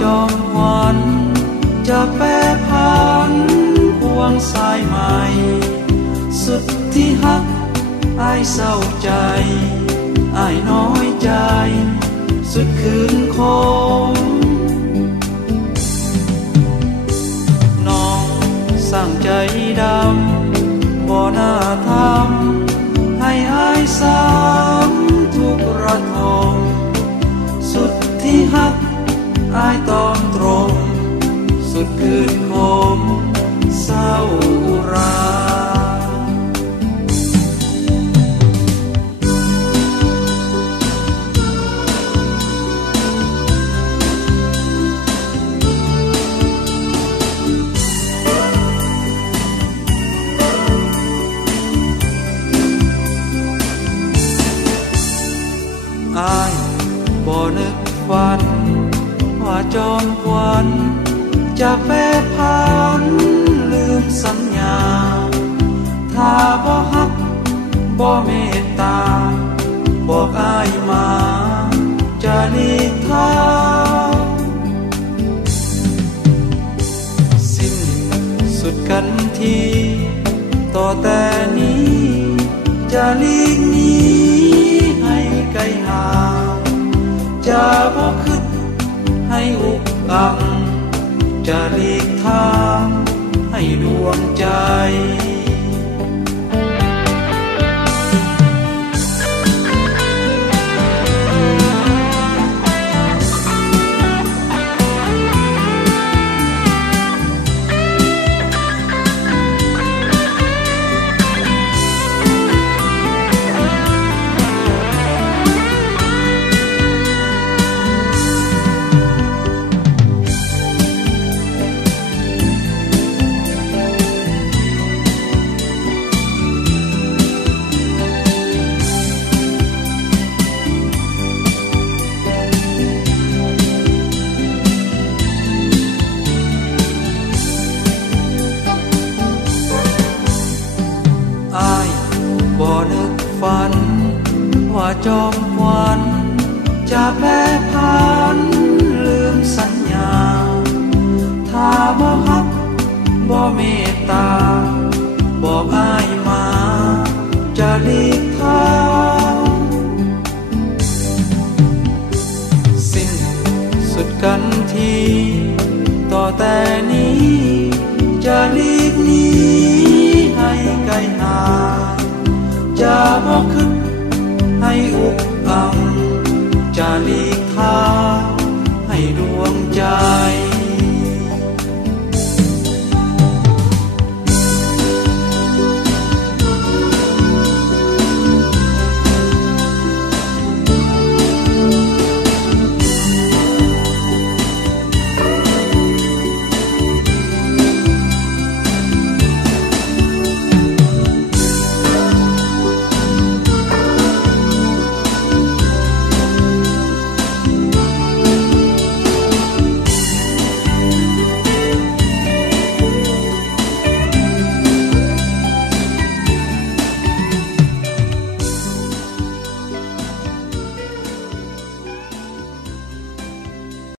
จอมขวัญจะแปรพันควงสายใหม่สุดที่ฮักอ้ายเศร้าใจอ้ายน้อยใจสุดคืนคงน้องสั่งใจดำบ่น่าทำให้อ้ายซ้ำทุกระทมสุดที่ฮักอ้ายตอมตรงสุดคืนคมเศร้าราอ้ายบ่นึกฝันว่าจอมขวัญจะแปรพันลืมสัญญาถ้าบ่ฮักบ่เมตตาบอกอ้ายมาจะหลีกทางสิ้นสุดกันทีต่อแต่นี้จะหลีกหนีให้ไกลห่างจะบ่คิดให้อุกอังจะหลีกทางให้ดวงใจบ่นึกฝันว่าจอมขวัญจะแปรพันลืมสัญญาถ้าบ่ฮักบ่เมตตาบอกอ้ายมาจะหลีกทางสิ้นสุดกันทีต่อแต่นี้จะหลีกหนีให้ไกลห่างจะบ่คิด